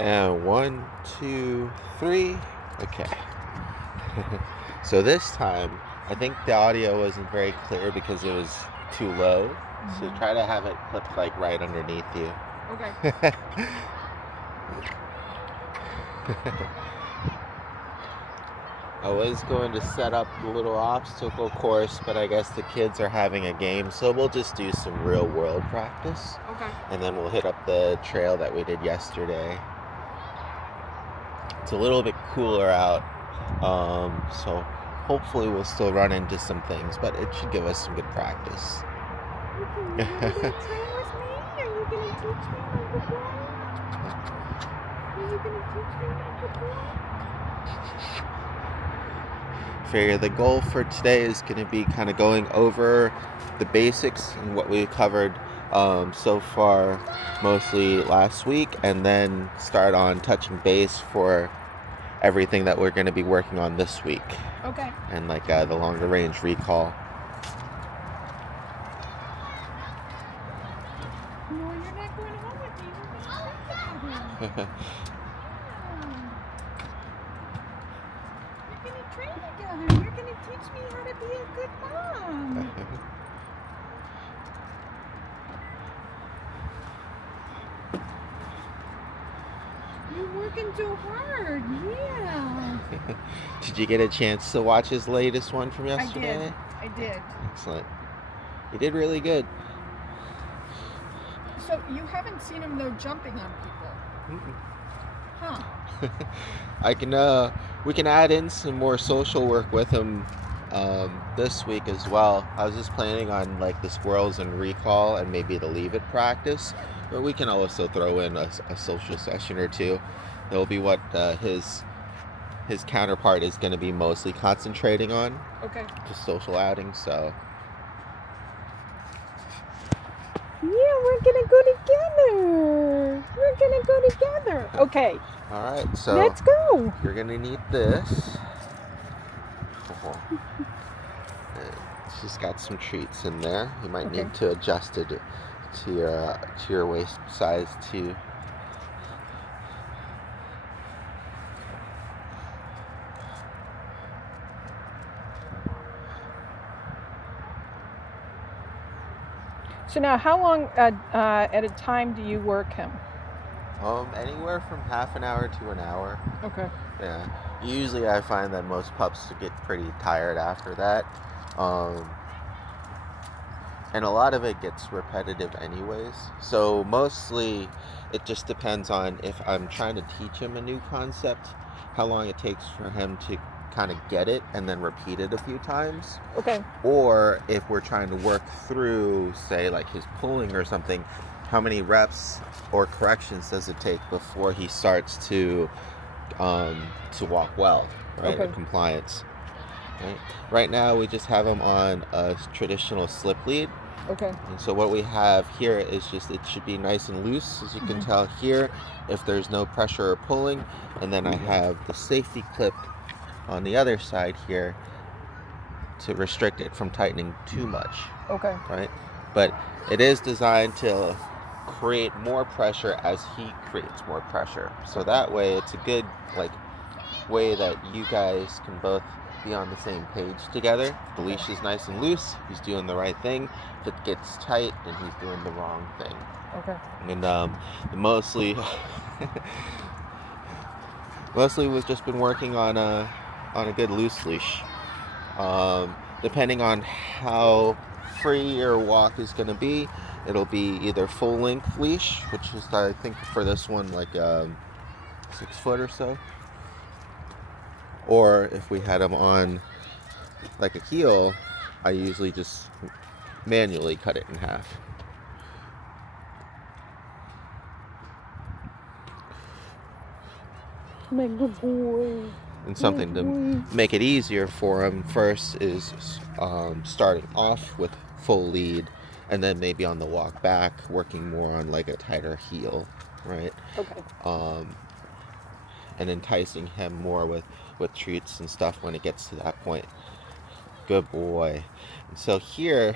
And one, two, three. Okay. So this time, I think the audio wasn't very clear because it was too low. So try to have it clipped like right underneath you. Okay. I was going to set up the little obstacle course, but I guess the kids are having a game, so we'll just do some real world practice. Okay. And then we'll hit up the trail that we did yesterday. It's a little bit cooler out, so hopefully we'll still run into some things, but it should give us some good practice. Okay, you ready to train with me? Are you going to teach me how to boy? Are you going to teach me how to boy? Figure the goal for today is going to be kind of going over the basics and what we covered so far, mostly last week, and then start on touching base for everything that we're going to be working on this week. Okay. And like the longer range recall. No, you're not going home with me. We're going to train together. We're going to train together. You're going to teach me how to be a good mom. You're working so hard. Yeah. Did you get a chance to watch his latest one from yesterday? I did. Excellent. You did really good. So you haven't seen him though jumping on people? Huh. We can add in some more social work with him this week as well. I was just planning on like the squirrels and recall and maybe the leave it practice, but we can also throw in a social session or two. That'll be what his counterpart is going to be mostly concentrating on. Okay. Just social outing, so. Yeah, we're gonna go together. We're gonna go together. Okay. All right, so let's go. You're gonna need this. She's got some treats in there. You might need to adjust it to your waist size too. So now, how long at a time do you work him? Anywhere from half an hour to an hour. Okay. Yeah. Usually I find that most pups get pretty tired after that. And a lot of it gets repetitive anyways. So mostly it just depends on if I'm trying to teach him a new concept, how long it takes for him to kind of get it and then repeat it a few times. Okay. Or if we're trying to work through, say, like his pulling or something, how many reps or corrections does it take before he starts to walk well, right? Okay. Or compliance. Right now we just have him on a traditional slip lead. Okay. And so what we have here is just, it should be nice and loose, as you can tell here, if there's no pressure or pulling. And then I have the safety clip on the other side here to restrict it from tightening too much. Okay. Right? But it is designed to create more pressure as he creates more pressure. So that way it's a good way that you guys can both be on the same page together. The leash is nice and loose, he's doing the right thing. If it gets tight, then he's doing the wrong thing. Okay. And mostly we've just been working on a good loose leash. Depending on how free your walk is going to be, it'll be either full length leash, which is, I think for this one, like 6 foot or so. Or if we had them on like a heel, I usually just manually cut it in half. My good boy. And something to make it easier for him first is starting off with full lead, and then maybe on the walk back working more on like a tighter heel, right? Okay. And enticing him more with treats and stuff when it gets to that point. Good boy. And so here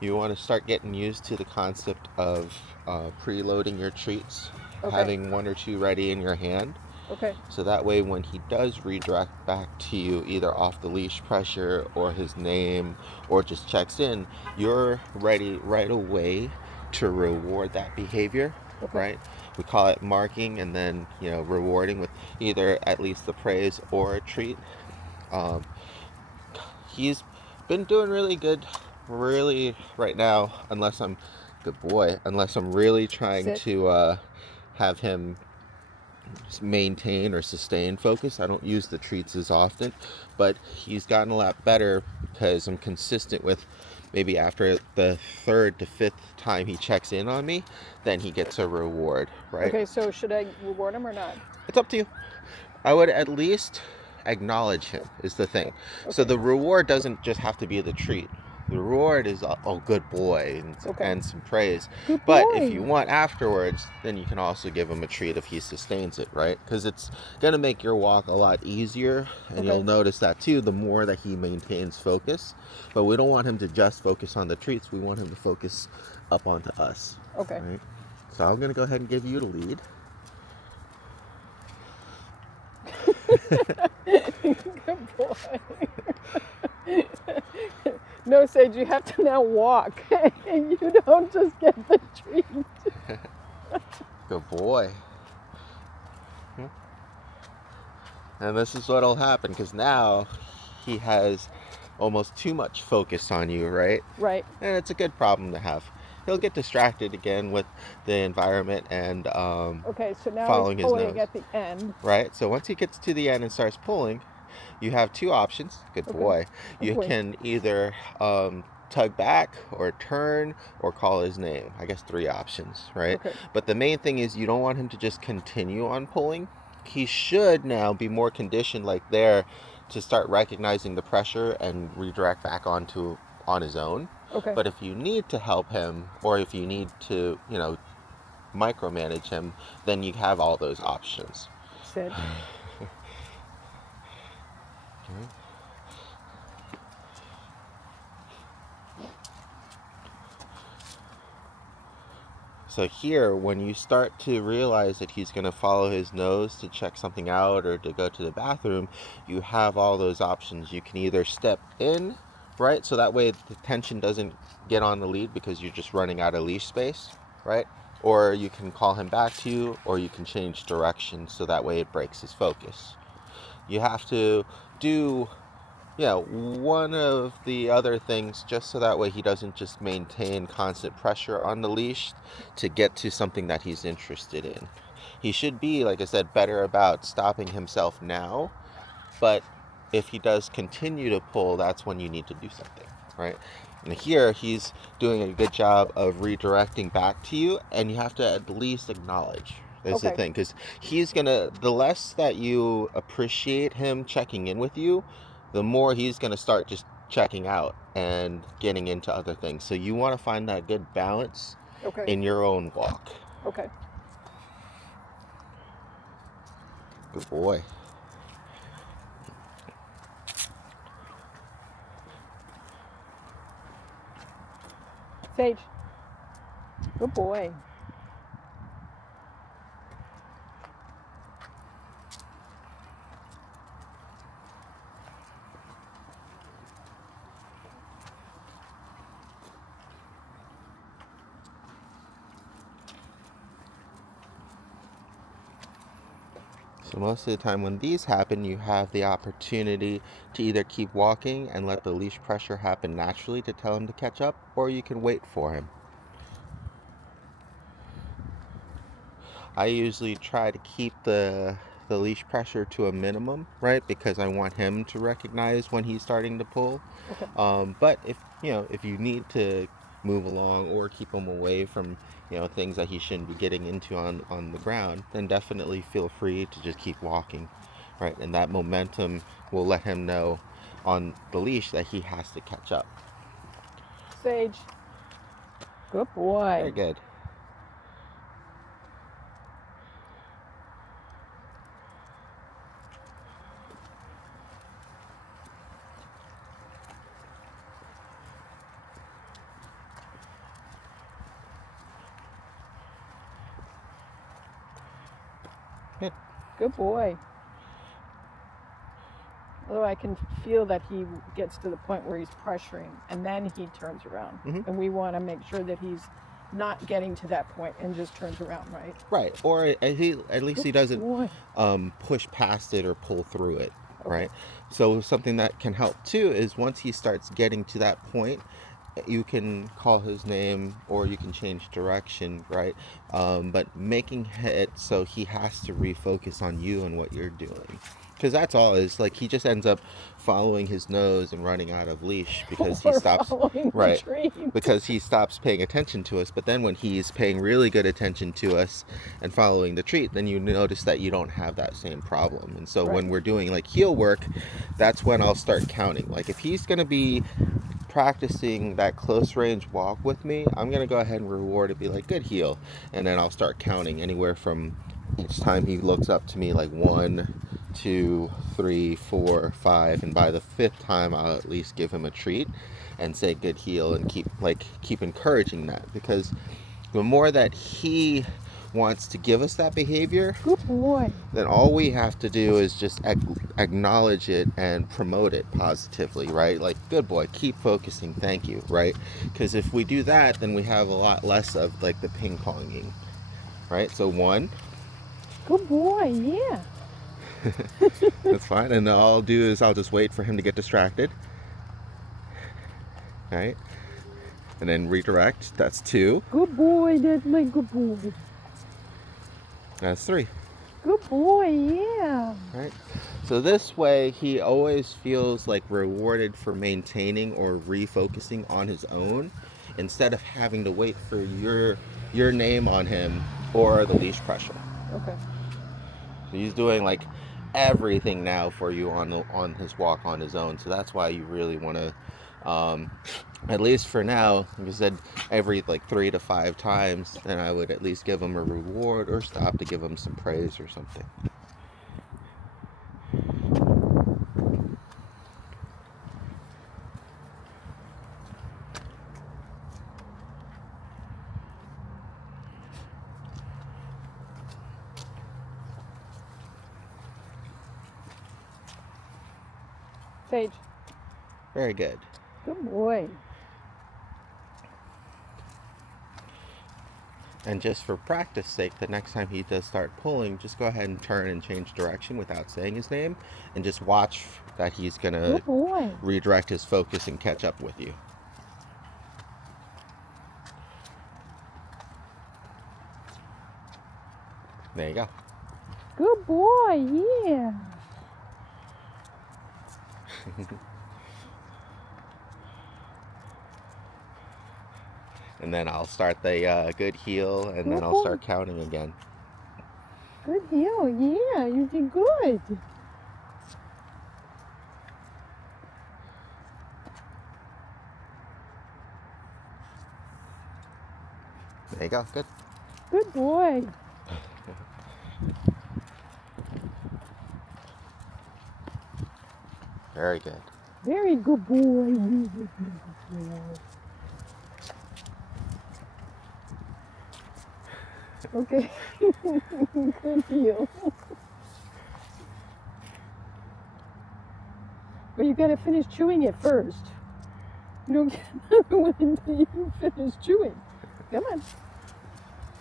you want to start getting used to the concept of preloading your treats Okay. having one or two ready in your hand. Okay. So that way, when he does redirect back to you, either off the leash pressure or his name, or just checks in, you're ready right away to reward that behavior, Okay. right? We call it marking, and then rewarding with either at least the praise or a treat. Um, he's been doing really good, really right now. Good boy. Unless I'm really trying Sit. to have him maintain or sustain focus. I don't use the treats as often, but he's gotten a lot better because I'm consistent with maybe after the third to fifth time he checks in on me, then he gets a reward, right? Okay, so should I reward him or not? It's up to you. I would at least acknowledge him is the thing. So Okay. the reward doesn't just have to be the treat. The reward is good boy Okay. and some praise. Good But boy. if you want afterwards, then you can also give him a treat if he sustains it, right? Because it's going to make your walk a lot easier. And Okay. you'll notice that too, the more that he maintains focus. But we don't want him to just focus on the treats. We want him to focus up onto us. Okay. Right? So I'm going to go ahead and give you the lead. Good boy. No, Sage, you have to now walk. You don't just get the treat. Good boy. And this is what'll happen, because now he has almost too much focus on you, right? Right. And it's a good problem to have. He'll get distracted again with the environment and Okay, so now following he's his pulling nose. at the end. Right? So once he gets to the end and starts pulling, you have two options. Good Okay. boy. Good You boy. can either tug back or turn or call his name. I guess three options, right? Okay. But the main thing is you don't want him to just continue on pulling. He should now be more conditioned like there to start recognizing the pressure and redirect back on his own. Okay. But if you need to help him, or if you need to, micromanage him, then you have all those options. Sit. So here, when you start to realize that he's going to follow his nose to check something out or to go to the bathroom, you have all those options. You can either step in, right? So that way the tension doesn't get on the lead because you're just running out of leash space, right? Or you can call him back to you, or you can change direction so that way it breaks his focus. You have to do one of the other things, just so that way he doesn't just maintain constant pressure on the leash to get to something that he's interested in. He should be, like I said, better about stopping himself now, but if he does continue to pull, that's when you need to do something, right? And here he's doing a good job of redirecting back to you, and you have to at least acknowledge. That's the Okay. thing, because the less that you appreciate him checking in with you, the more he's gonna start just checking out and getting into other things. So you want to find that good balance Okay. in your own walk. Okay. Good boy. Sage. Good boy. So most of the time when these happen, you have the opportunity to either keep walking and let the leash pressure happen naturally to tell him to catch up, or you can wait for him. I usually try to keep the leash pressure to a minimum, right? Because I want him to recognize when he's starting to pull. Okay. But if you need to move along or keep him away from things that he shouldn't be getting into on the ground, then definitely feel free to just keep walking, right? And that momentum will let him know on the leash that he has to catch up. Sage. Good boy. Very good. Good. Good boy. Although I can feel that he gets to the point where he's pressuring and then he turns around. Mhm. And we want to make sure that he's not getting to that point and just turns around, right? Right. Or at least he doesn't Boy. push past it or pull through it. Okay. Right. So something that can help too is once he starts getting to that point, you can call his name or you can change direction, right? But making it so he has to refocus on you and what you're doing. Because that's all is like he just ends up following his nose and running out of leash because he Or stops, following right? the treat. Because he stops paying attention to us. But then when he's paying really good attention to us and following the treat, then you notice that you don't have that same problem. And so when Right. we're doing like heel work, that's when I'll start counting. Like if he's going to be practicing that close range walk with me, I'm going to go ahead and reward it, be like, good heel. And then I'll start counting anywhere from each time he looks up to me, like 1, 2, 3, 4, 5. And by the 5th time, I'll at least give him a treat and say good heel and keep encouraging that, because the more that he wants to give us that behavior, Good boy. then all we have to do is just acknowledge it and promote it positively, right? Like, good boy, keep focusing, thank you, right? Because if we do that, then we have a lot less of like the ping ponging, right? So 1, Good boy, yeah. that's fine. And all I'll do is I'll just wait for him to get distracted, right? And then redirect. That's 2. Good boy, that's my good boy. That's 3. Good boy, yeah. Right? So this way he always feels like rewarded for maintaining or refocusing on his own instead of having to wait for your name on him or the leash pressure. Okay. So he's doing like everything now for you on his walk on his own. So that's why you really want to at least for now, like I said, every like 3 to 5 times, then I would at least give him a reward or stop to give him some praise or something. Sage. Very good. Good boy. And just for practice sake, the next time he does start pulling, just go ahead and turn and change direction without saying his name, and just watch that he's going to Good boy. redirect his focus and catch up with you. There you go. Good boy, yeah. And then I'll start the good heel, and then I'll start counting again. Good deal, yeah. You did good. There you go. Good. Good boy. Very good. Very good boy. Okay. Good deal. But you gotta finish chewing it first. You don't get another one until you finish chewing. Come on.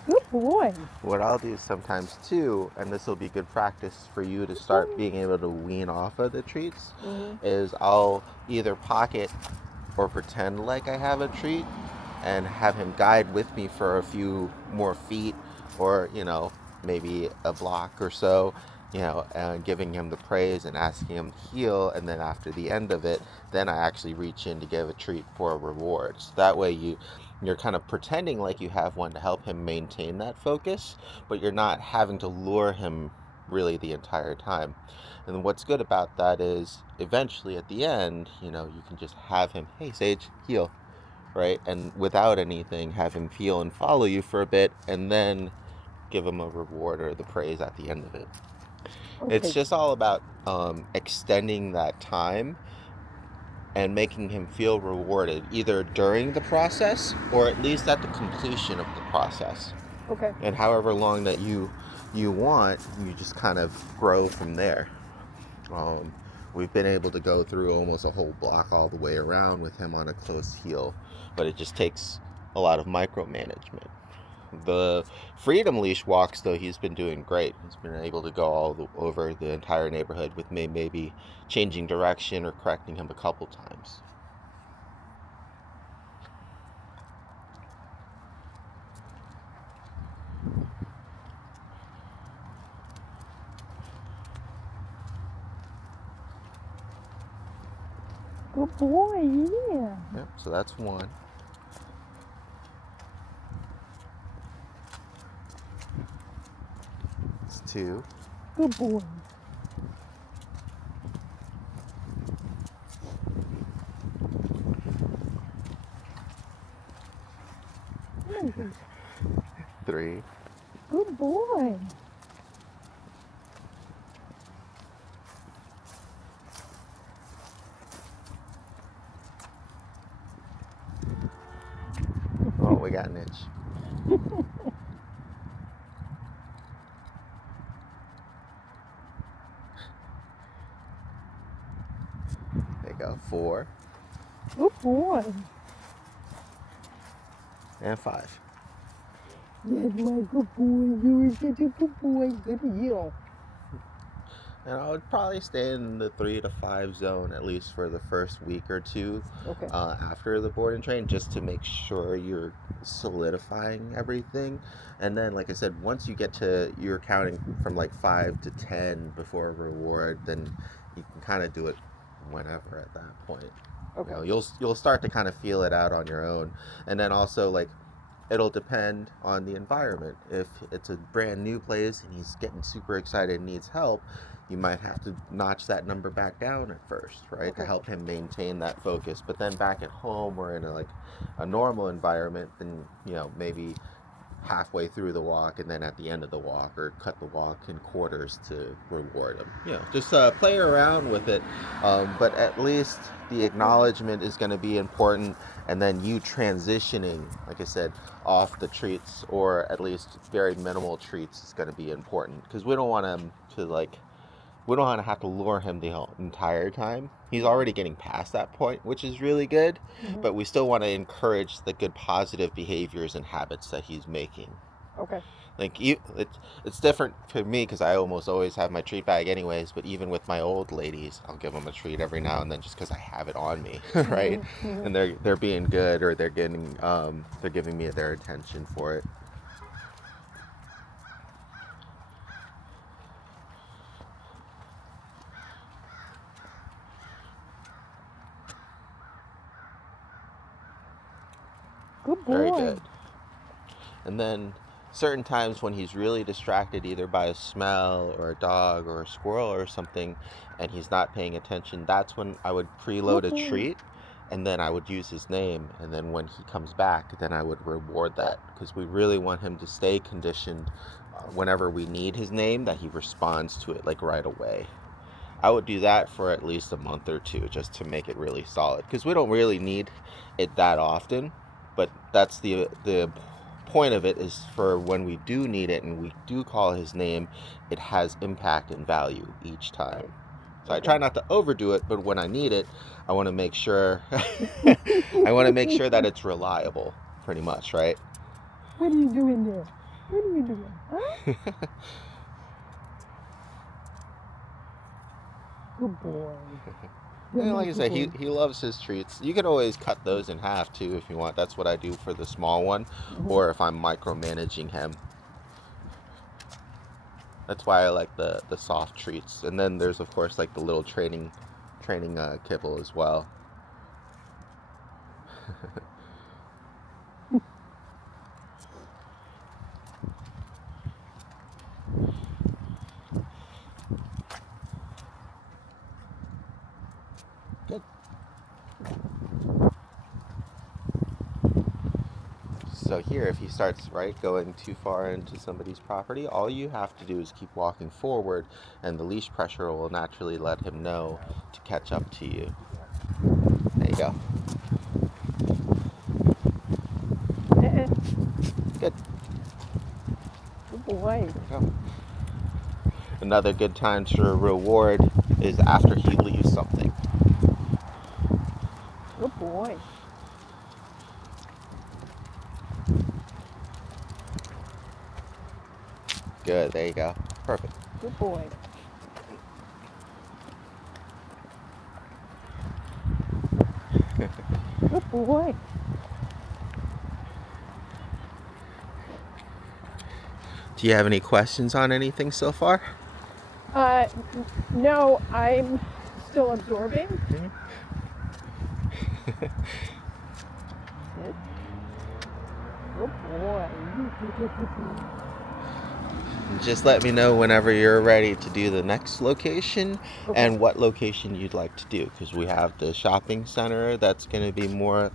Good boy. What I'll do sometimes too, and this will be good practice for you to start being able to wean off of the treats, is I'll either pocket or pretend like I have a treat and have him guide with me for a few more feet, or maybe a block or so, and giving him the praise and asking him to heel, and then after the end of it, then I actually reach in to give a treat for a reward. So that way you're kind of pretending like you have one to help him maintain that focus, but you're not having to lure him really the entire time. And what's good about that is eventually at the end, you can just have him, hey Sage, heel, right? And without anything, have him feel and follow you for a bit, and then give him a reward or the praise at the end of it. Okay. It's just all about extending that time and making him feel rewarded either during the process or at least at the completion of the process. Okay. And however long that you you want, you just kind of grow from there. Um, we've been able to go through almost a whole block all the way around with him on a close heel, but it just takes a lot of micromanagement. The freedom leash walks, though, he's been doing great. He's been able to go over the entire neighborhood with me maybe changing direction or correcting him a couple times. Good boy, yeah. Yep, so that's one. It's two. Good boy. Three. Good boy. Oh, we got an itch. There you go. Four. Good boy. And five. Yes, my good boy. You are such a good boy. Good heel. And I would probably stay in the 3 to 5 zone at least for the first week or two Okay. after the board and train, just to make sure you're solidifying everything. And then, like I said, once you get to, you're counting from like 5 to 10 before a reward, then you can kind of do it whenever at that point. Okay. You know, you'll start to kind of feel it out on your own. And then also, like, it'll depend on the environment. If it's a brand new place and he's getting super excited and needs help, you might have to notch that number back down at first, right? Okay. To help him maintain that focus. But then back at home or in a normal environment, then, you know, maybe halfway through the walk and then at the end of the walk, or cut the walk in quarters to reward him. You know, just play around with it. But at least the acknowledgement is going to be important, and then you transitioning, like I said, off the treats, or at least very minimal treats, is going to be important, because we don't want him to we don't want to have to lure him the whole entire time. He's already getting past that point, which is really good, but we still want to encourage the good positive behaviors and habits that he's making. Okay. Like, it's different for me because I almost always have my treat bag anyways, but even with my old ladies, I'll give them a treat every now and then just because I have it on me, right? And they're being good, or they're giving me their attention for it. Good boy. Very good. And then certain times when he's really distracted either by a smell or a dog or a squirrel or something, and he's not paying attention, that's when I would preload a treat, and then I would use his name, and then when he comes back, then I would reward that, because we really want him to stay conditioned whenever we need his name, that he responds to it like right away. I would do that for at least a month or two just to make it really solid, because we don't really need it that often, but that's the point of it, is for when we do need it and we do call his name, it has impact and value each time. So I try not to overdo it, but when I need it, I want to make sure that it's reliable, pretty much, right? What are you doing there? What are you doing? Huh? Good boy. You know, like I said, he loves his treats. You can always cut those in half too if you want. That's what I do for the small one, or if I'm micromanaging him. That's why I like the soft treats. And then there's, of course, like the little training kibble as well. Good. So here, if he starts going too far into somebody's property, all you have to do is keep walking forward, and the leash pressure will naturally let him know to catch up to you. There you go. Good. Good boy. There you go. Another good time to reward is after he leaves something. Good boy. Good, there you go. Perfect. Good boy. Good boy. Do you have any questions on anything so far? No, I'm still absorbing. Good. Good boy. Just let me know whenever you're ready to do the next location Okay. and what location you'd like to do, because we have the shopping center that's going to be more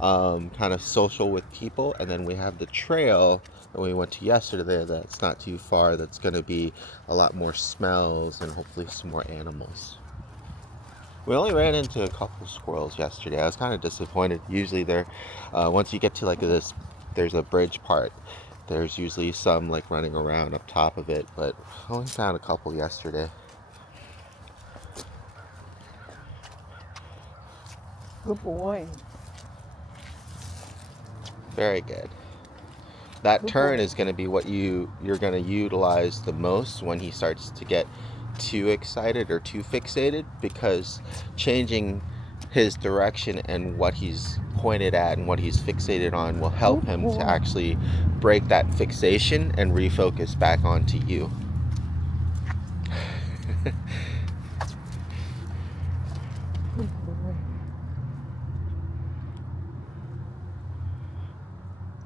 kind of social with people, and then we have the trail that we went to yesterday that's not too far, that's going to be a lot more smells and hopefully some more animals. We only ran into a couple squirrels yesterday. I was kind of disappointed. Usually once you get to like this, there's a bridge part. There's usually some like running around up top of it, but I only found a couple yesterday. Good boy. Very good. That Good turn boy. is going to be what you're going to utilize the most when he starts to get too excited or too fixated, because changing his direction and what he's pointed at and what he's fixated on will help Good him boy. to actually break that fixation and refocus back onto you. Good boy.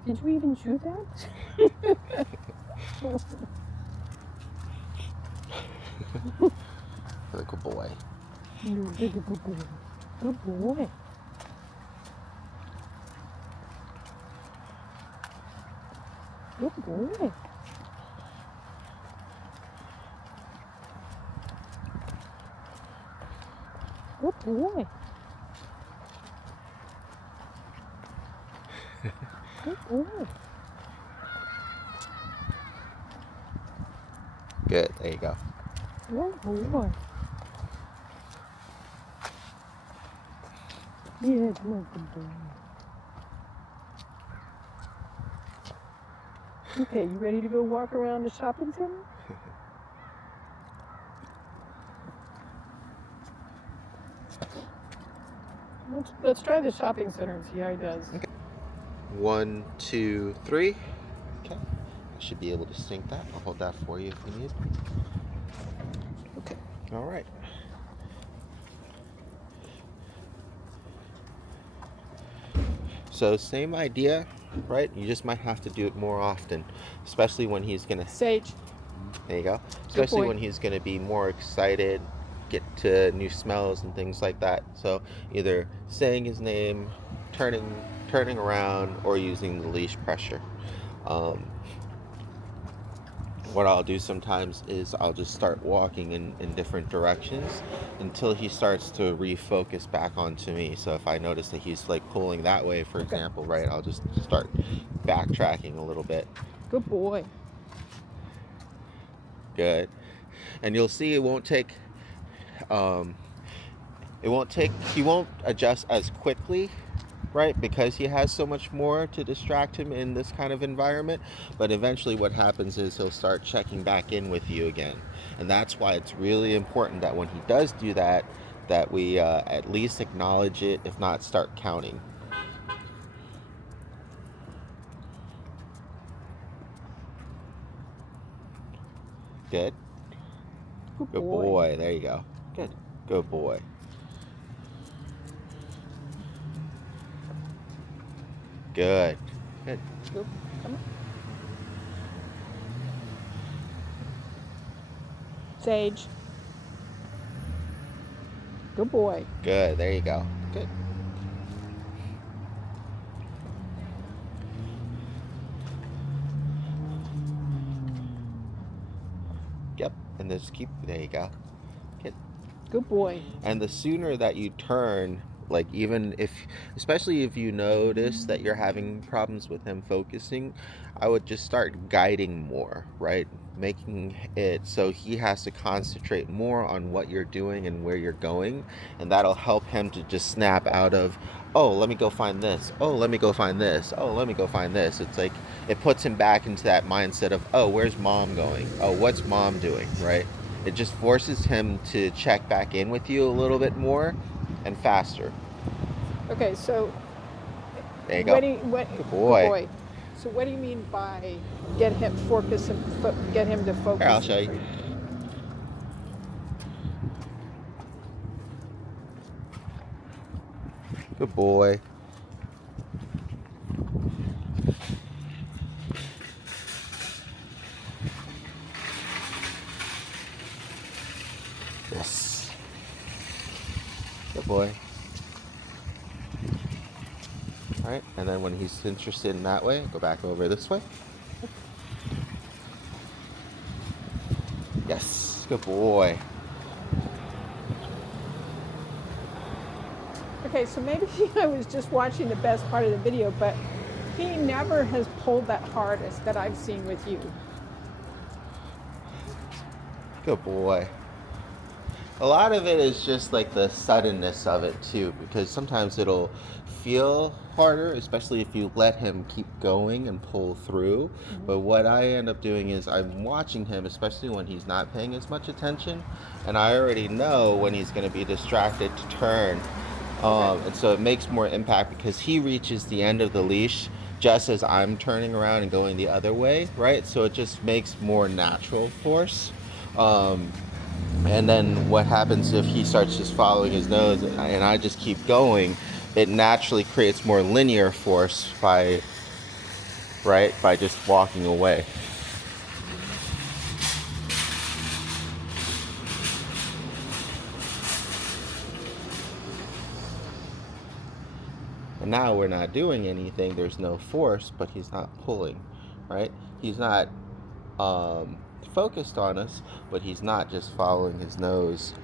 Did you even shoot that? Like a boy. You're a big good boy. Good boy. Good boy. Good boy. Good boy. Good, there you go. Good boy. Yeah, come on, good boy. Okay, you ready to go walk around the shopping center? Let's try the shopping center and see how he does. Okay. 1, 2, 3. Okay. I should be able to sync that. I'll hold that for you if you need. Okay. All right. So same idea, right? You just might have to do it more often, especially when he's gonna. Sage. There you go. Good Especially boy. when he's gonna be more excited, get to new smells and things like that. So either saying his name, turning around, or using the leash pressure. Um, what I'll do sometimes is I'll just start walking in different directions until he starts to refocus back onto me. So if I notice that he's like pulling that way, for example, right, I'll just start backtracking a little bit. Good boy. Good. And you'll see um, he won't adjust as quickly, right? Because he has so much more to distract him in this kind of environment. But eventually what happens is he'll start checking back in with you again. And that's why it's really important that when he does do that, that we at least acknowledge it, if not start counting. Good. Good Good boy. boy. There you go. Good. Good boy. Good. Good. Good. Come on. Sage. Good boy. Good. There you go. Good. Yep. And just keep. There you go. Good. Good boy. And the sooner that you turn, Like, even if, especially if you notice that you're having problems with him focusing, I would just start guiding more, right? Making it so he has to concentrate more on what you're doing and where you're going, and that'll help him to just snap out of, oh, let me go find this. Oh, let me go find this. Oh, let me go find this. It's like it puts him back into that mindset of, oh, where's mom going? Oh, what's mom doing, right? It just forces him to check back in with you a little bit more and faster. Okay, so There you go. Good good boy. boy. So what do you mean by get him focus and get him to focus? Here, I'll show you. Good boy. Yes. Good boy. All right, and then when he's interested in that way, go back over this way. Yes. Good boy. Okay, so maybe I was just watching the best part of the video, but he never has pulled that hardest that I've seen with you. Good boy. A lot of it is just like the suddenness of it too, because sometimes it'll feel harder, especially if you let him keep going and pull through. But what I end up doing is I'm watching him, especially when he's not paying as much attention, and I already know when he's going to be distracted to turn. And so it makes more impact because he reaches the end of the leash just as I'm turning around and going the other way, right? So it just makes more natural force. And then what happens if he starts just following his nose and I just keep going, it naturally creates more linear force by just walking away. And now we're not doing anything, there's no force, but he's not pulling, right? He's not focused on us, but he's not just following his nose,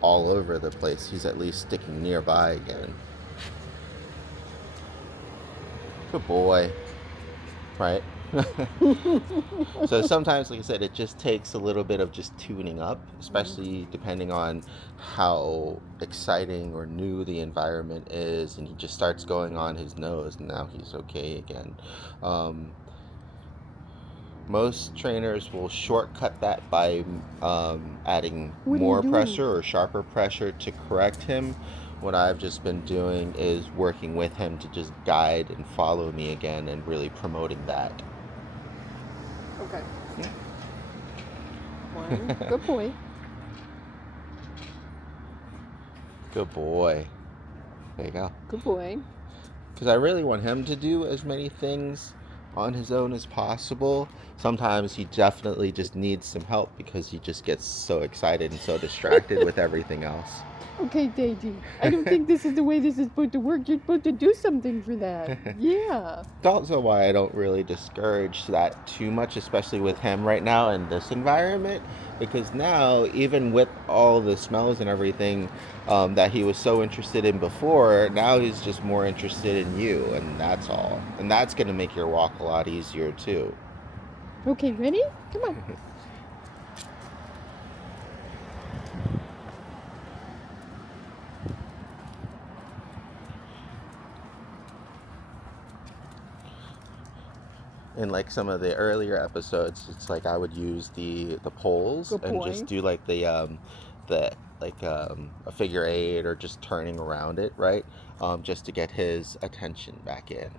all over the place. He's at least sticking nearby again. Good boy, right? So sometimes, like I said, it just takes a little bit of just tuning up, especially depending on how exciting or new the environment is, and he just starts going on his nose, and now he's okay again. Most trainers will shortcut that by adding more pressure or sharper pressure to correct him. What I've just been doing is working with him to just guide and follow me again and really promoting that. Okay. One, good boy. Good boy. There you go. Good boy. Because I really want him to do as many things on his own as possible. Sometimes he definitely just needs some help because he just gets so excited and so distracted with everything else. Okay, Daisy. I don't think this is the way this is supposed to work. You're supposed to do something for that. Yeah. That's also why I don't really discourage that too much, especially with him right now in this environment. Because now, even with all the smells and everything that he was so interested in before, now he's just more interested in you, and that's all. And that's going to make your walk a lot easier too. Okay, ready? Come on. In like some of the earlier episodes, it's like I would use the poles and just do like the a figure eight or just turning around it, right? Just to get his attention back in.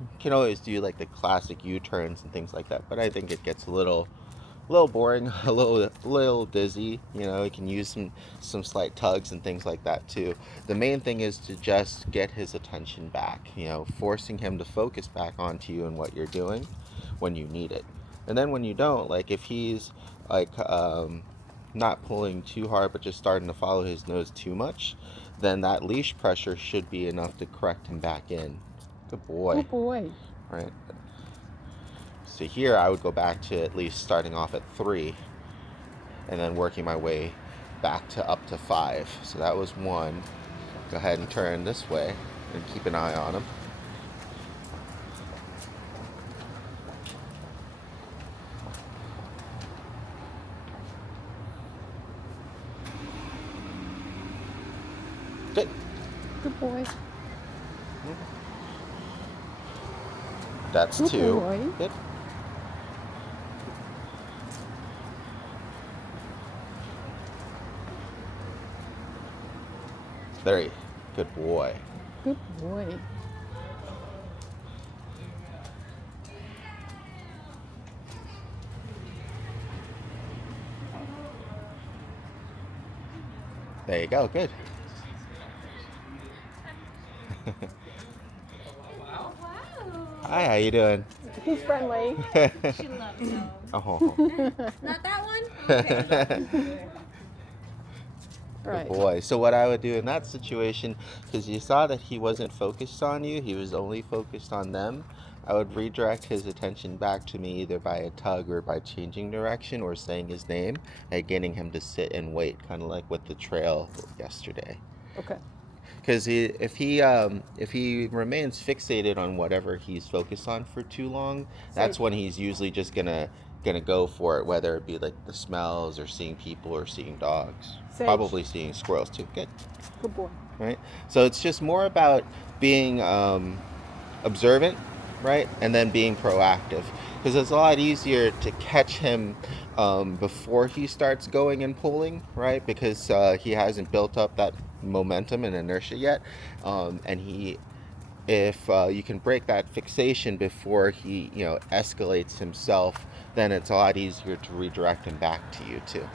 You can always do like the classic U-turns and things like that, but I think it gets a little boring, a little dizzy. You can use some slight tugs and things like that too. The main thing is to just get his attention back, forcing him to focus back onto you and what you're doing when you need it. And then when you don't, like if he's like not pulling too hard but just starting to follow his nose too much, then that leash pressure should be enough to correct him back in. Good boy. Good boy. Right. So here I would go back to at least starting off at 3 and then working my way back to up to 5. So that was 1. Go ahead and turn this way and keep an eye on him. Good. Good boy. That's Good 2. boy. Good. There you. Good boy. Good boy. There you go. Good. Wow. Hi, how you doing? He's friendly. She loves dogs. Oh. Not that one? Okay. Good Right. boy. So what I would do in that situation, because you saw that he wasn't focused on you, he was only focused on them, I would redirect his attention back to me either by a tug or by changing direction or saying his name and getting him to sit and wait, kind of like with the trail yesterday. Okay. Because if he remains fixated on whatever he's focused on for too long, that's Sage. when he's usually just gonna go for it, whether it be like the smells or seeing people or seeing dogs, Sage. probably seeing squirrels too. Good, Good boy. right? So it's just more about being observant, right, and then being proactive, because it's a lot easier to catch him before he starts going and pulling, right, because he hasn't built up that momentum and inertia yet, and he if you can break that fixation before he escalates himself, then it's a lot easier to redirect him back to you too.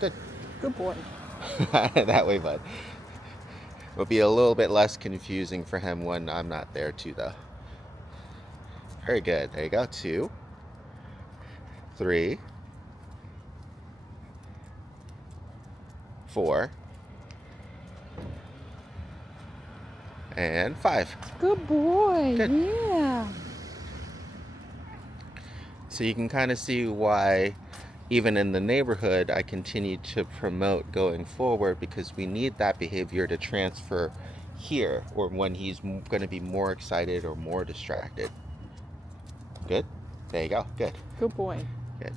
Good. Good boy. That way, bud. It'll be a little bit less confusing for him when I'm not there too, though. Very good. There you go. 2, 3, 4, and 5. Good boy. Good. Yeah. So you can kind of see why, even in the neighborhood, I continue to promote going forward, because we need that behavior to transfer here, or when he's going to be more excited or more distracted. Good. There you go. Good. Good boy. Good.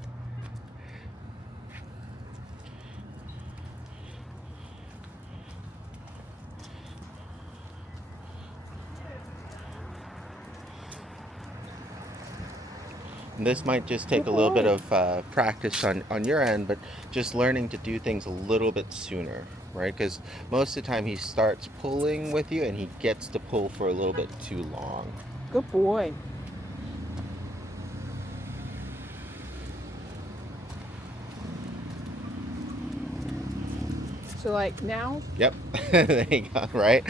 And this might just take Good a little bit boy. of practice on your end, but just learning to do things a little bit sooner, right? Because most of the time he starts pulling with you and he gets to pull for a little bit too long. Good boy. So like now? Yep. There you go, right?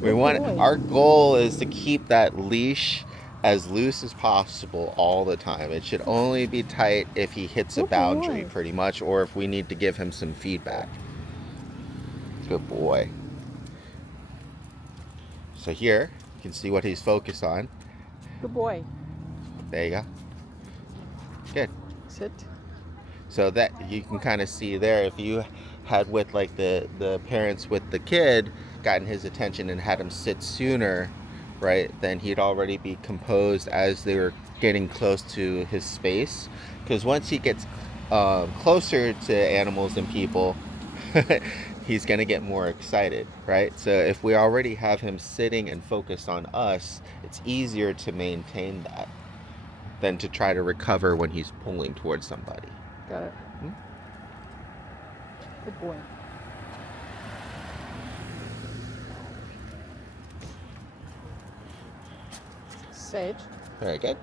We Good want boy. our goal is to keep that leash as loose as possible all the time. It should only be tight if he hits a Good boundary, boy. pretty much, or if we need to give him some feedback. Good boy. So here, you can see what he's focused on. Good boy. There you go. Good. Sit. So that you can kind of see there, if you had with like the parents with the kid gotten his attention and had him sit sooner, right, then he'd already be composed as they were getting close to his space. Because once he gets closer to animals and people, he's going to get more excited, right? So if we already have him sitting and focused on us, it's easier to maintain that than to try to recover when he's pulling towards somebody. Got it. Hmm? Good boy. Sage. Very good.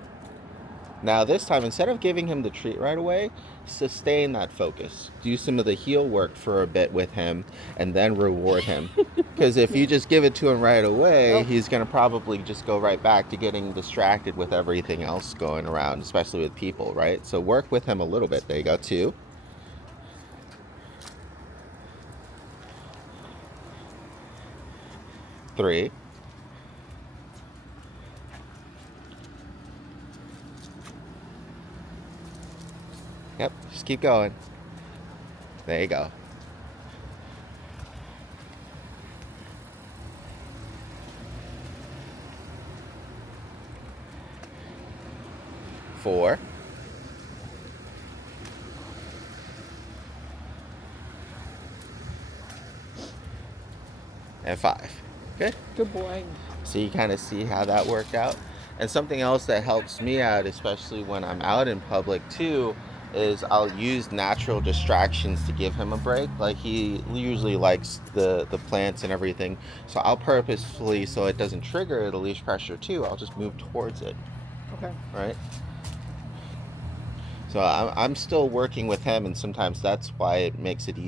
Now this time, instead of giving him the treat right away, sustain that focus. Do some of the heel work for a bit with him and then reward him. Because if you just give it to him right away, he's going to probably just go right back to getting distracted with everything else going around, especially with people, right? So work with him a little bit. There you go. 2, 3, Yep, just keep going. There you go. Four. And five. Good. Good boy. So you kind of see how that worked out. And something else that helps me out, especially when I'm out in public too, is I'll use natural distractions to give him a break. Like he usually likes the plants and everything. So I'll purposefully, so it doesn't trigger the leash pressure too, I'll just move towards it, Okay. right? So I'm still working with him, and sometimes that's why it makes it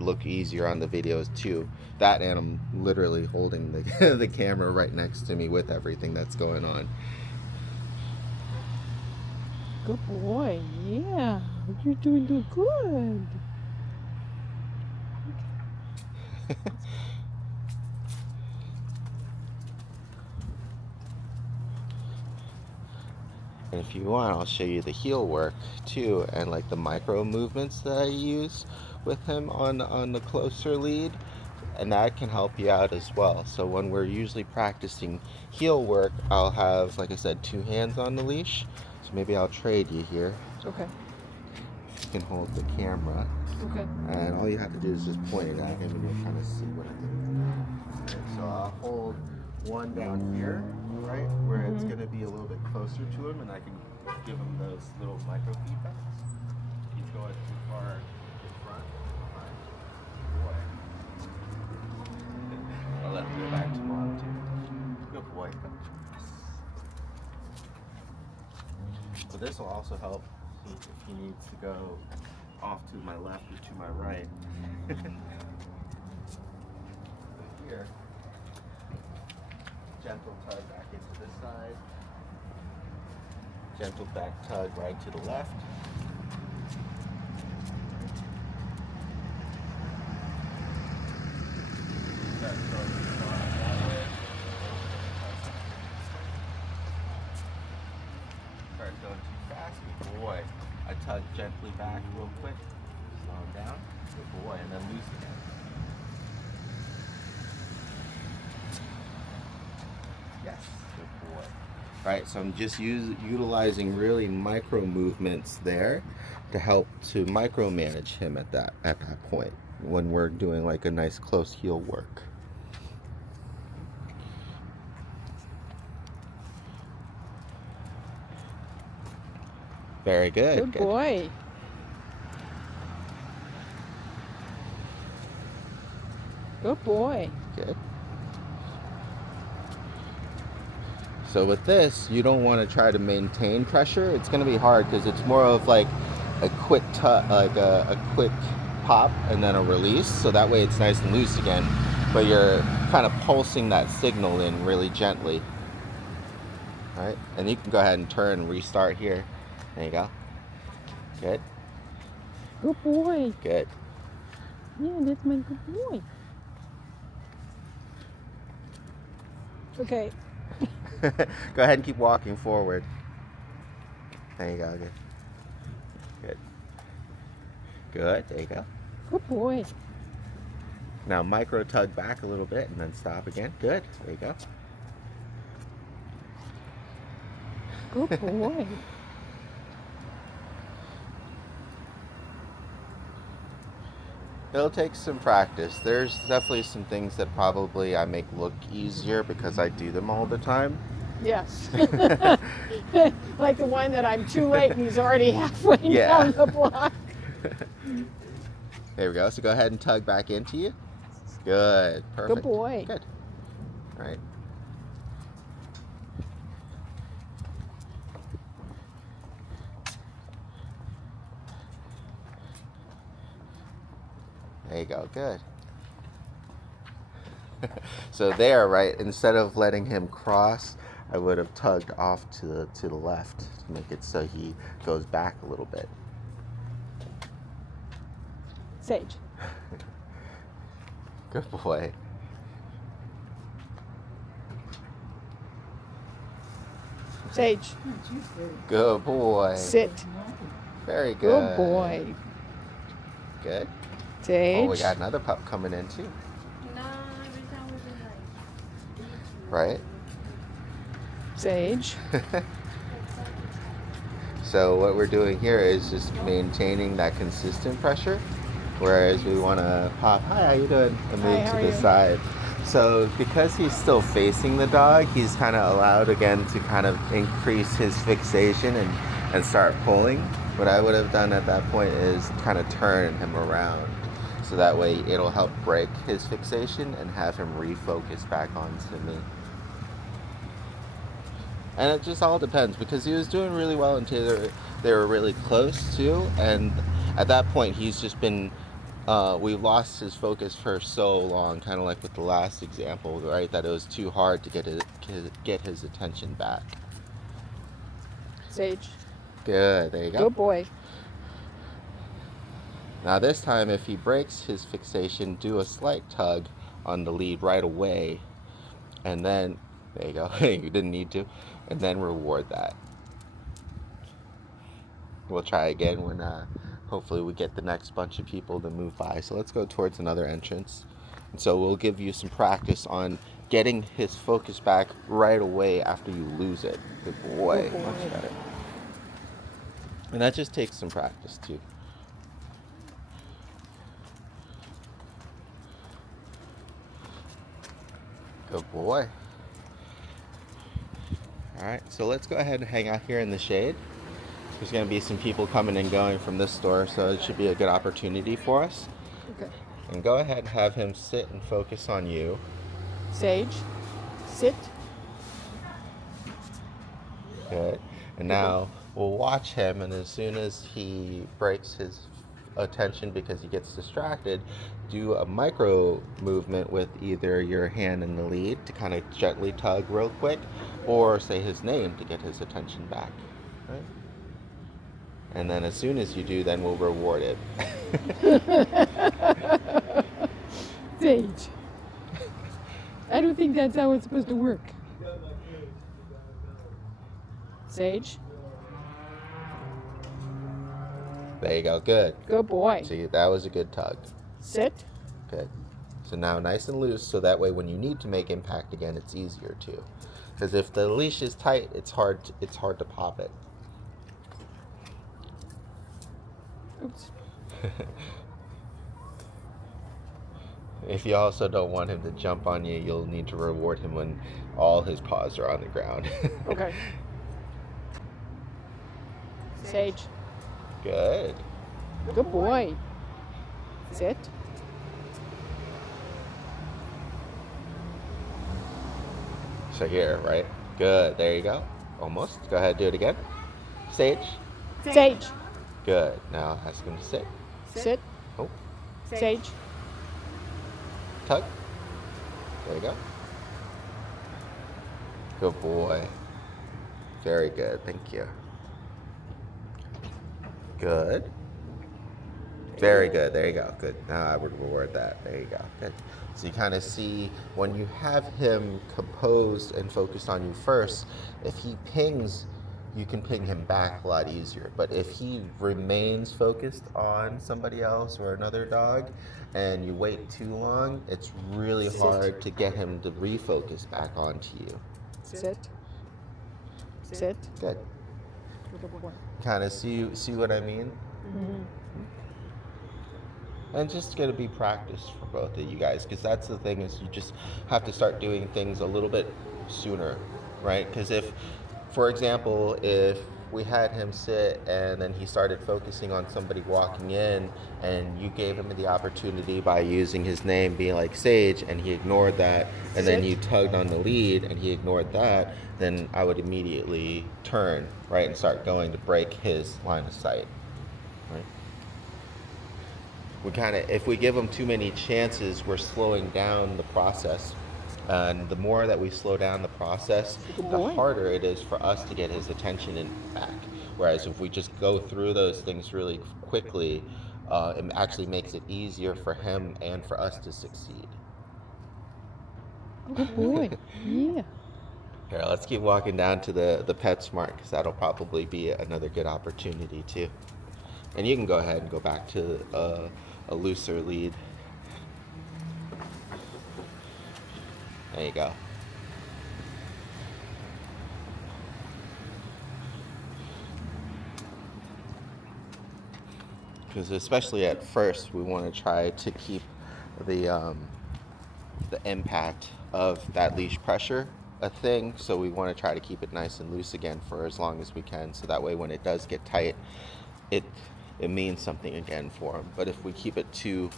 look easier on the videos too. That, and I'm literally holding the the camera right next to me with everything that's going on. Good boy. Yeah. You're doing good. And if you want, I'll show you the heel work too, and like the micro movements that I use with him on the closer lead, and that can help you out as well. So when we're usually practicing heel work, I'll have, like I said, two hands on the leash. So maybe I'll trade you here. Okay. You can hold the camera, Okay. and all you have to do is just point it at him, and you'll kind of see what I mean. Right, so I'll hold one down here, right, where it's going to be a little bit closer to him, and I can give him those little micro feedbacks. He's going too far in front. Boy. I'll let him go back to mom too. Good boy. So this will also help if he needs to go off to my left or to my right. Here, gentle tug back into this side, gentle back tug right to the left. Start going too fast, good boy. I tug gently back real quick, slow him down, good boy, and then loose again. Yes, good boy. Right, so I'm just utilizing really micro movements there to help to micromanage him at that point when we're doing like a nice close heel work. Very good. Good boy. Good boy. Good. So with this, you don't want to try to maintain pressure. It's going to be hard because it's more of like a quick like a quick pop and then a release. So that way it's nice and loose again. But you're kind of pulsing that signal in really gently. All right, and you can go ahead and turn and restart here. There you go. Good. Good boy. Good. Yeah, that's my good boy. Okay. Go ahead and keep walking forward. There you go. Good. Good. Good. There you go. Good boy. Now micro tug back a little bit and then stop again. Good. There you go. Good boy. It'll take some practice. There's definitely some things that probably I make look easier because I do them all the time. Yes. Like the one that I'm too late and he's already halfway Yeah. down the block. There we go. So go ahead and tug back into you. Good. Perfect. Good boy. Good. All right. There you go. Good. So there, right, instead of letting him cross, I would have tugged off to the left to make it so he goes back a little bit. Sage. Good boy. Sage. Good boy. Sit. Very good. Good boy. Good. Sage. Oh, we got another pup coming in too. No, every time we've been like. Right? Sage. So what we're doing here is just maintaining that consistent pressure, whereas we want to pop, hi, how you doing, and Hi, move how to are the you? side. So because he's still facing the dog, he's kind of allowed again to kind of increase his fixation and start pulling. What I would have done at that point is kind of turn him around. So that way it'll help break his fixation and have him refocus back onto me. And it just all depends because he was doing really well until they were really close too. And at that point, he's just been, we lost his focus for so long, kind of like with the last example, right? That it was too hard to get his attention back. Sage. Good, there you go. Good boy. Now this time, if he breaks his fixation, do a slight tug on the lead right away. And then, there you go, you didn't need to. And then reward that. We'll try again when hopefully we get the next bunch of people to move by. So let's go towards another entrance. And so we'll give you some practice on getting his focus back right away after you lose it. Good boy. Good boy. Much better. And that just takes some practice too. Good boy. All right, so let's go ahead and hang out here in the shade. There's going to be some people coming and going from this store, so it should be a good opportunity for us. Okay. And go ahead and have him sit and focus on you. Sage. Sit. Good. And now we'll watch him, and as soon as he breaks his attention because he gets distracted, do a micro movement with either your hand in the lead to kind of gently tug real quick, or say his name to get his attention back. Right? And then as soon as you do, then we'll reward it. Sage. I don't think that's how it's supposed to work. Sage. There you go. Good. Good boy. See, that was a good tug. Sit. Good. So now nice and loose, so that way when you need to make impact again, it's easier to. Because if the leash is tight, it's hard to pop it. Oops. If you also don't want him to jump on you, you'll need to reward him when all his paws are on the ground. Okay. Sage. Good. Good boy. Sit. So here, right? Good. There you go. Almost. Go ahead, do it again. Sage. Sage. Good. Now ask him to sit. Sit. Oh, Sage. tug. There you go. Good boy. Very good. Thank you. Good. Very good. There you go. Good. Now I would reward that. There you go. Good. So you kind of see when you have him composed and focused on you first, if he pings, you can ping him back a lot easier. But if he remains focused on somebody else or another dog and you wait too long, it's really hard to get him to refocus back onto you. Sit. Sit. Good. Good boy. Kind of see what I mean? Mm-hmm. And just going to be practice for both of you guys, because that's the thing, is you just have to start doing things a little bit sooner, right? Because if, for example, if we had him sit and then he started focusing on somebody walking in and you gave him the opportunity by using his name, being like Sage, and he ignored that, and then you tugged on the lead and he ignored that, then I would immediately turn, right, and start going to break his line of sight, right? We kind of, if we give them too many chances, we're slowing down the process. And the more that we slow down the process, the harder it is for us to get his attention back. Whereas if we just go through those things really quickly, it actually makes it easier for him and for us to succeed. Good boy. Yeah. Here, let's keep walking down to the PetSmart, because that'll probably be another good opportunity too. And you can go ahead and go back to a looser lead. There you go. Because especially at first, we want to try to keep the the impact of that leash pressure a thing. So we want to try to keep it nice and loose again for as long as we can. So that way, when it does get tight, it it means something again for him. But if we keep it too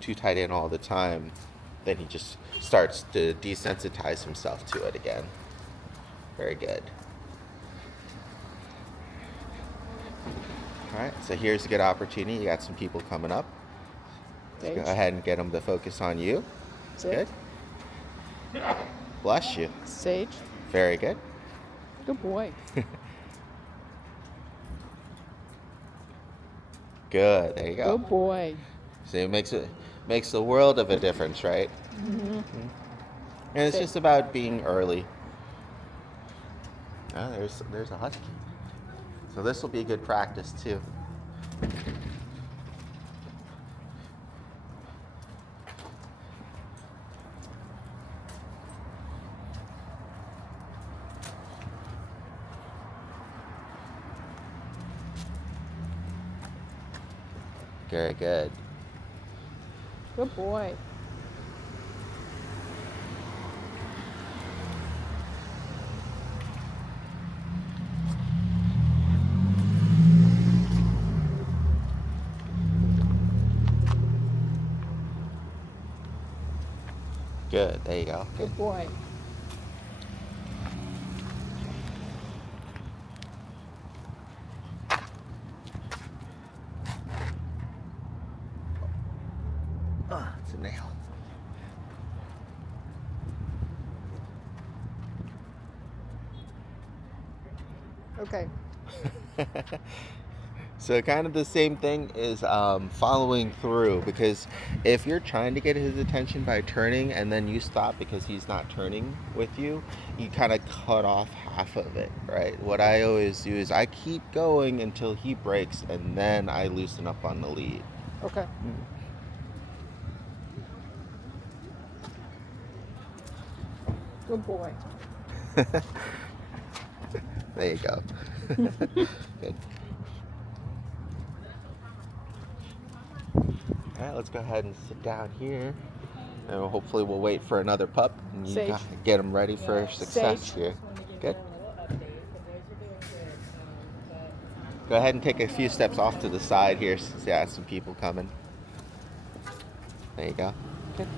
tight in all the time, then he just starts to desensitize himself to it again. Very good. All right, so here's a good opportunity. You got some people coming up. Let's go Sage. ahead and get them to focus on you. Sit. Good. Bless you. Sage. Very good. Good boy. Good. There you go. Good boy. So it makes a world of a difference, right? Mm-hmm. And it's Sit. just about being early. Oh, there's a husky. So this will be good practice too. Very good. Good boy. Good. There you go. Good. Good boy. Oh, it's a nail. Okay. So kind of the same thing is following through, because if you're trying to get his attention by turning and then you stop because he's not turning with you, you kind of cut off half of it, right? What I always do is I keep going until he breaks and then I loosen up on the lead. Okay. Good boy. There you go. Good. All right, let's go ahead and sit down here. And hopefully we'll wait for another pup and you Sage. get them ready for success Sage. here. Good. Go ahead and take a few steps off to the side here since you have some people coming. There you go. Good.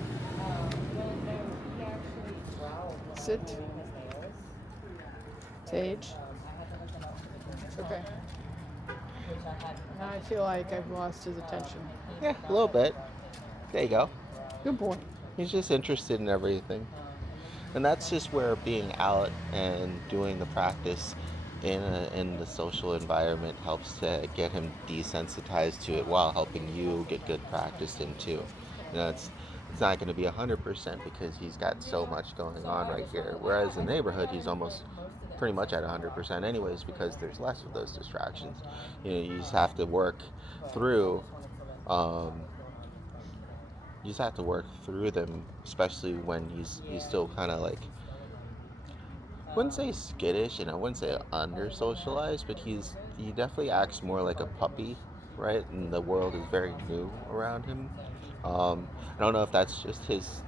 Sit. Sage. Okay. Now I feel like I've lost his attention. Yeah, a little bit. There you go. Good boy. He's just interested in everything. And that's just where being out and doing the practice in the social environment helps to get him desensitized to it while helping you get good practice in too. It's not going to be 100% because he's got so much going on right here. Whereas in the neighborhood, he's almost pretty much at 100% anyways because there's less of those distractions. You just have to work through. You just have to work through them, especially when he's still kind of like, I wouldn't say skittish and I wouldn't say under socialized, but he definitely acts more like a puppy, right? And the world is very new around him. I don't know if that's just his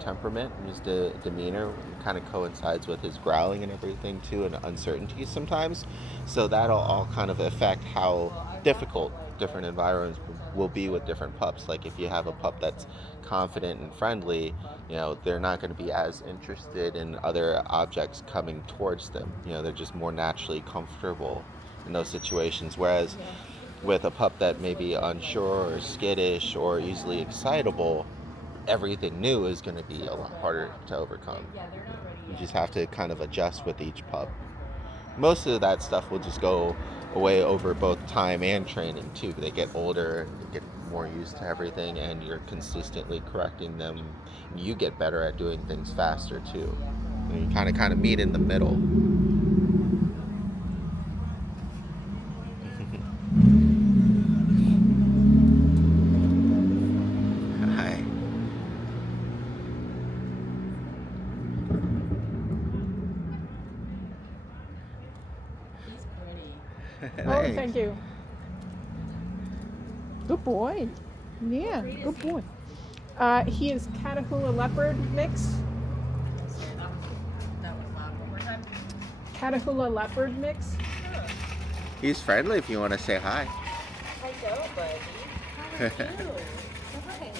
temperament and his demeanor kind of coincides with his growling and everything too, and uncertainty sometimes. So that'll all kind of affect how difficult different environments will be with different pups. Like if you have a pup that's confident and friendly, they're not going to be as interested in other objects coming towards them. They're just more naturally comfortable in those situations. Whereas with a pup that may be unsure or skittish or easily excitable, everything new is going to be a lot harder to overcome. You just have to kind of adjust with each pup. Most of that stuff will just go away over both time and training too. They get older and they get more used to everything, and you're consistently correcting them. You get better at doing things faster too. And you kind of meet in the middle. Oh, Thanks. thank you. Good boy. Yeah, breed is good he? boy. He is Catahoula Leopard mix. That was loud. One more time. Catahoula Leopard mix. Huh. He's friendly if you want to say hi. I don't, buddy. How are you? Hi.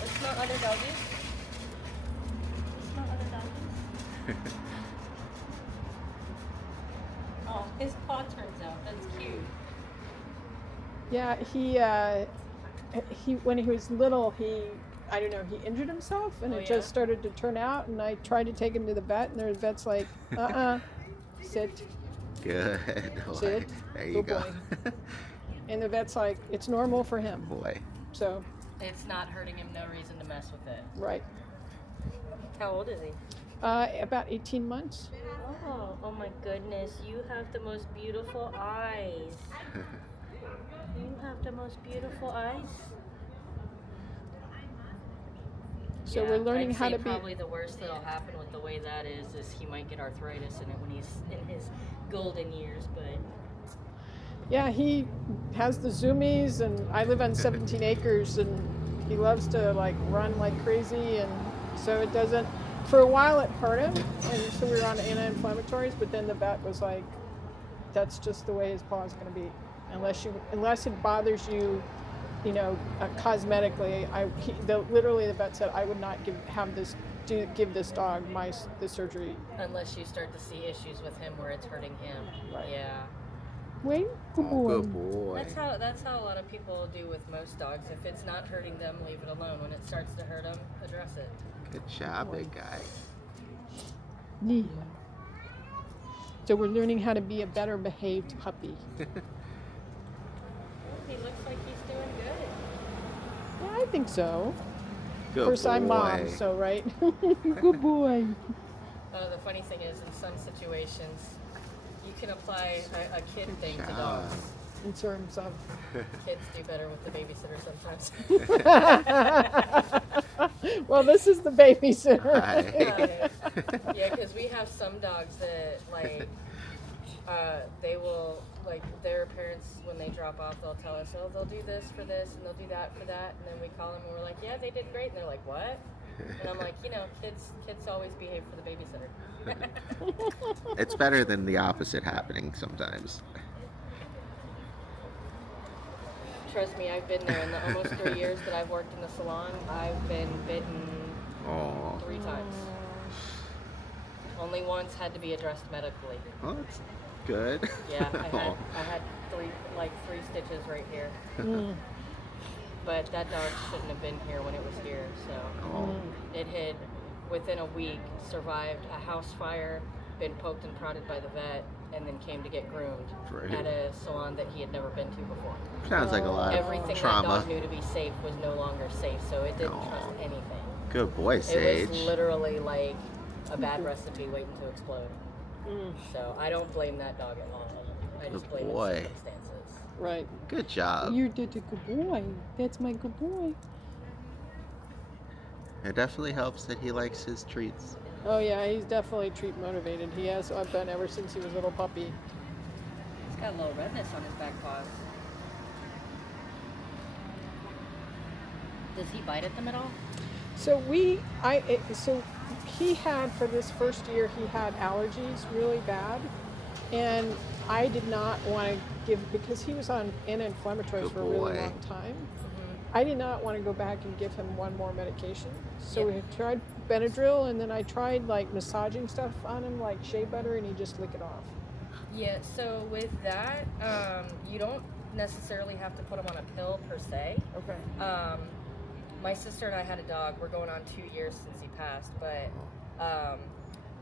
Let's smell other doggies. Let's smell other doggies. Oh, his paw turns out. That's cute. Yeah, he when he was little, I don't know, he injured himself, and Oh, it yeah? just started to turn out. And I tried to take him to the vet, and the vet's like, sit, Good boy. sit, There you good go. boy. And the vet's like, it's normal for him. Boy. So, It's not hurting him. No reason to mess with it. right. How old is he? About 18 months. Oh my goodness. You have the most beautiful eyes. You have the most beautiful eyes. So we're learning I'd how say to be. probably the worst that'll happen with the way that is he might get arthritis in it when he's in his golden years, but Yeah, he has the zoomies, and I live on 17 acres, and he loves to like run like crazy, and so it doesn't. For a while, it hurt him, and so we were on anti-inflammatories. But then the vet was like, "That's just the way his paw is going to be, unless it bothers you, cosmetically." Literally the vet said I would not give this dog the surgery. unless you start to see issues with him where it's hurting him. Right. Yeah. Wait, good Oh, boy. good boy. That's how a lot of people do with most dogs. If it's not hurting them, leave it alone. When it starts to hurt them, address it. Good job, big guy. Yeah. So we're learning how to be a better behaved puppy. He looks like he's doing good. Yeah, I think so. Good Of course, boy. I'm mom, so right. Good boy. The funny thing is, in some situations, you can apply a kid Good thing to job. dogs. In terms of. Kids do better with the babysitter sometimes. Well, this is the babysitter. Hi. Yeah, because we have some dogs that they will their parents when they drop off, they'll tell us, oh, they'll do this for this and they'll do that for that, and then we call them and we're like, yeah, they did great, and they're like, what? And I'm like, kids always behave for the babysitter. It's better than the opposite happening sometimes. Trust me, I've been there in the almost 3 years that I've worked in the salon. I've been bitten Oh. 3 times. Only once had to be addressed medically. Well, that's good. Yeah, I had three stitches right here. But that dog shouldn't have been here when it was here. So Oh. it had, within a week, survived a house fire, been poked and prodded by the vet, and then came to get groomed Great. at a salon that he had never been to before. Sounds like a lot of Everything trauma. that dog knew to be safe was no longer safe, so it didn't Aw. trust anything. Good boy, Sage. It was literally like a bad recipe waiting to explode. So I don't blame that dog at all. I just Good blame boy. its circumstances. Right. Good job. You did a good boy. That's my good boy. It definitely helps that he likes his treats. Oh yeah, he's definitely treat motivated. He has. I've been ever since he was a little puppy. He's got a little redness on his back paws. Does he bite at them at all? So he had, for this first year, he had allergies really bad, and I did not want to give, because he was on anti-inflammatories Good for a really boy. long time. I did not want to go back and give him one more medication. So we tried Benadryl, and then I tried like massaging stuff on him, like shea butter, and he just lick it off. Yeah, so with that, you don't necessarily have to put him on a pill per se. Okay. My sister and I had a dog. We're going on 2 years since he passed, but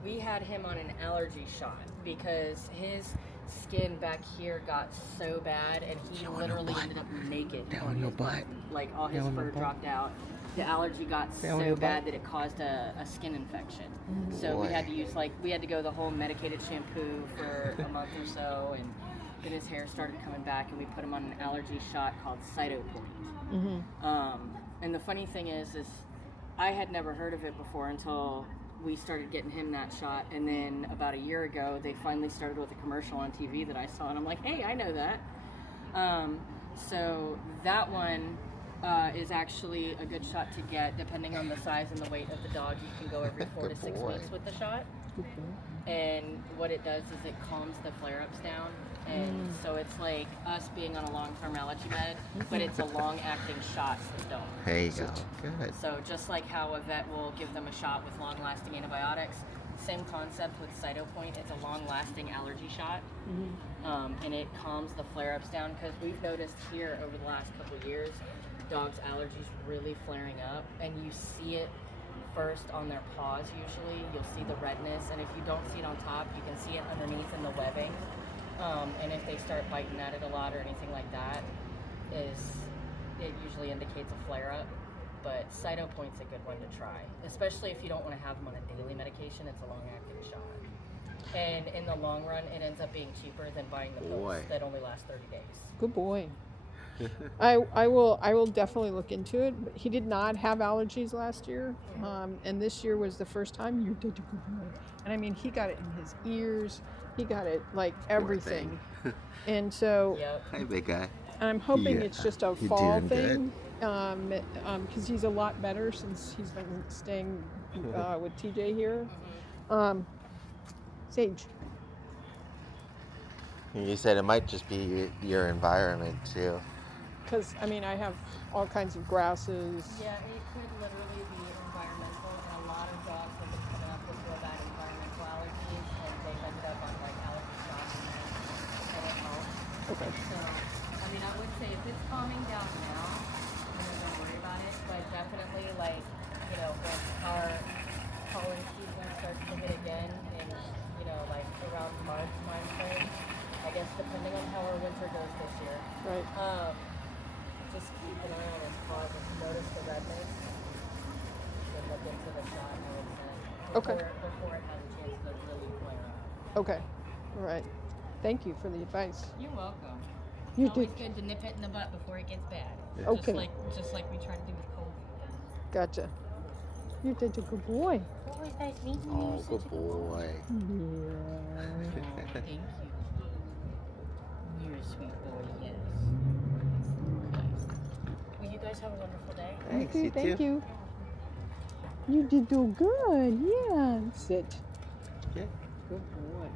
we had him on an allergy shot because his skin back here got so bad, and he literally ended up naked. Down your butt. Like all his fur dropped out. The allergy got so bad that it caused a skin infection. So we had to use we had to go the whole medicated shampoo for a month or so, and then his hair started coming back, and we put him on an allergy shot called Cytopoint. And the funny thing is I had never heard of it before until we started getting him that shot, and then about a year ago, they finally started with a commercial on TV that I saw, and I'm like, hey, I know that. So that one is actually a good shot to get, depending on the size and the weight of the dog. You can go every 4 to 6 weeks with the shot. And what it does is it calms the flare-ups down. And so it's like us being on a long-term allergy med, but it's a long-acting shot for the dog. There you go. Good. So just like how a vet will give them a shot with long-lasting antibiotics, same concept with Cytopoint. It's a long-lasting allergy shot, and it calms the flare-ups down, because we've noticed here over the last couple of years, dogs' allergies really flaring up, and you see it first on their paws. Usually you'll see the redness, and if you don't see it on top, you can see it underneath in the webbing. And if they start biting at it a lot or anything like that, it usually indicates a flare-up. But Cytopoint's a good one to try, especially if you don't want to have them on a daily medication. It's a long-acting shot, and in the long run, it ends up being cheaper than buying the pills that only last 30 days. Good boy. I will definitely look into it. But he did not have allergies last year, and this year was the first time. You did a good boy. And I mean, he got it in his ears. He got it like everything. And so, Hi, big guy. I'm hoping it's just a fall doing thing, because he's a lot better since he's been staying with TJ here. Sage. You said it might just be your environment too. Because, I mean, I have all kinds of grasses. Yeah, it could literally be environmental, and a lot of dogs have been coming up with real bad environmental allergies, and they've ended up on like allergy shots and it helps. Okay. So, I mean, I would say if it's calming down now, don't worry about it, but definitely like, when our pollen season starts to hit again in, like around March time frame, I guess depending on how our winter goes this year. Right. Just keep an eye on his paws. If you notice the redness, then look into the shot, I would say. Okay. Before it has a chance to really flare up. Okay. All right. Thank you for the advice. You're welcome. You It's always did. good to nip it in the butt before it gets bad. Yeah. Okay. Just like we try to do with cold. Gotcha. You did a good boy. Oh, it's nice meeting you. Oh, good boy. Yeah. Thank you. You're a sweet boy, yes. Well, you guys have a wonderful day. Thanks, Okay, you thank too. you. You did do good. Yeah. Sit. Yeah. Good boy.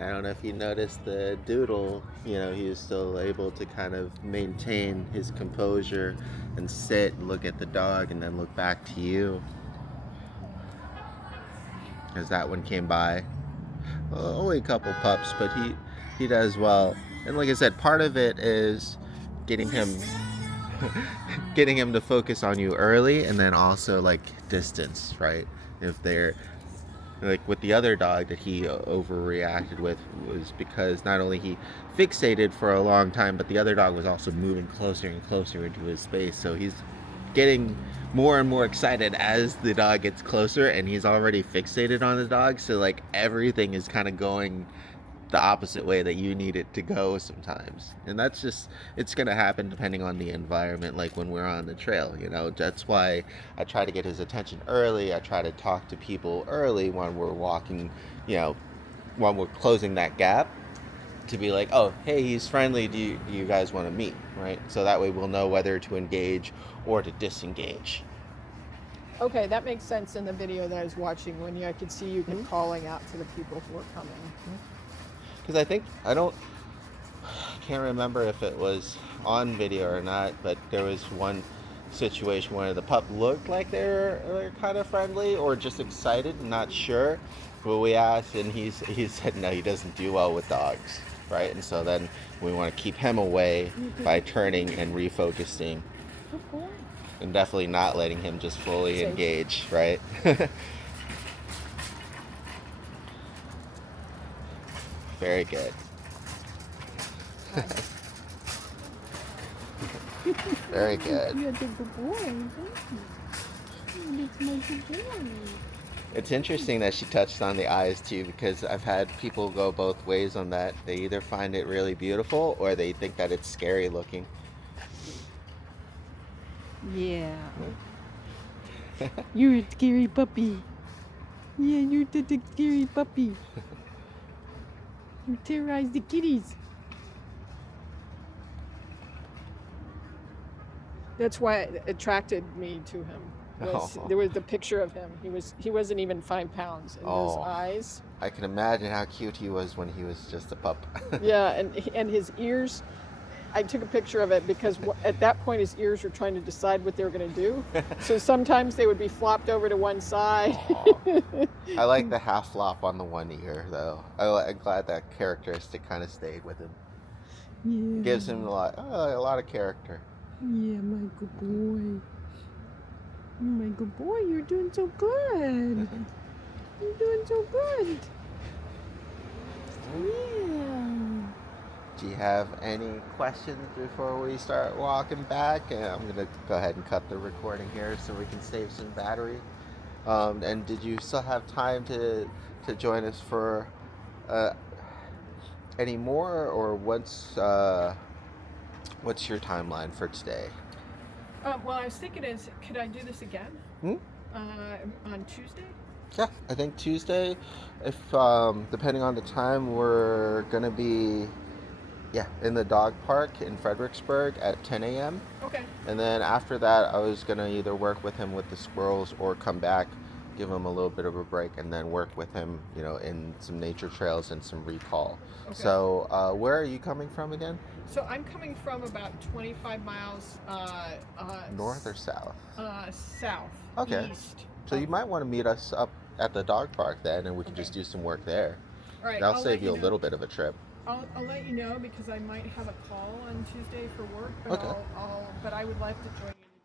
I don't know if you noticed the doodle, he was still able to kind of maintain his composure and sit and look at the dog and then look back to you. As that one came by. Only a couple pups, but he does well. And like I said, part of it is getting him to focus on you early, and then also like distance, right? If they're like with the other dog that he overreacted with, was because not only he fixated for a long time, but the other dog was also moving closer and closer into his space. So he's getting more and more excited as the dog gets closer, and he's already fixated on the dog. So like everything is kind of going the opposite way that you need it to go sometimes. And that's just, it's going to happen depending on the environment. Like when we're on the trail, that's why I try to get his attention early. I try to talk to people early when we're walking, when we're closing that gap, to be like, oh, hey, he's friendly. Do you guys want to meet? Right. So that way we'll know whether to engage or to disengage. Okay, that makes sense in the video that I was watching when I could see you calling out to the people who were coming. Because I can't remember if it was on video or not, but there was one situation where the pup looked like they were kind of friendly or just excited, not sure. But we asked, and he said no, he doesn't do well with dogs, right? And so then we want to keep him away by turning and refocusing, and definitely not letting him just fully engage, right? Very good. Very good. You're a good boy. It's my good boy. It's interesting that she touched on the eyes too, because I've had people go both ways on that. They either find it really beautiful or they think that it's scary looking. Yeah. You're a scary puppy. Yeah, you're the scary puppy. You terrorize the kitties. That's why it attracted me to him. There was the picture of him. He wasn't even 5 pounds, and those eyes. I can imagine how cute he was when he was just a pup. Yeah, and his ears. I took a picture of it because at that point his ears were trying to decide what they were going to do. So sometimes they would be flopped over to one side. I like the half flop on the one ear, though. I'm glad that characteristic kind of stayed with him. Yeah. Gives him a lot of character. Yeah, my good boy. My good boy, you're doing so good. You're doing so good. Yeah. Do you have any questions before we start walking back? And I'm going to go ahead and cut the recording here so we can save some battery. And did you still have time to join us for any more, or what's your timeline for today? Well, I was thinking could I do this again? On Tuesday? Yeah, I think Tuesday, if depending on the time, we're gonna be in the dog park in Fredericksburg at 10 a.m. Okay. And then after that, I was gonna either work with him with the squirrels or come back, give him a little bit of a break, and then work with him, in some nature trails and some recall. Okay. So, where are you coming from again? So I'm coming from about 25 miles North or south? South. Okay. East. So you might want to meet us up at the dog park then, and we can just do some work there. All right. That'll save you a little bit of a trip. I'll let you know because I might have a call on Tuesday for work, but Okay. but I would like to join you.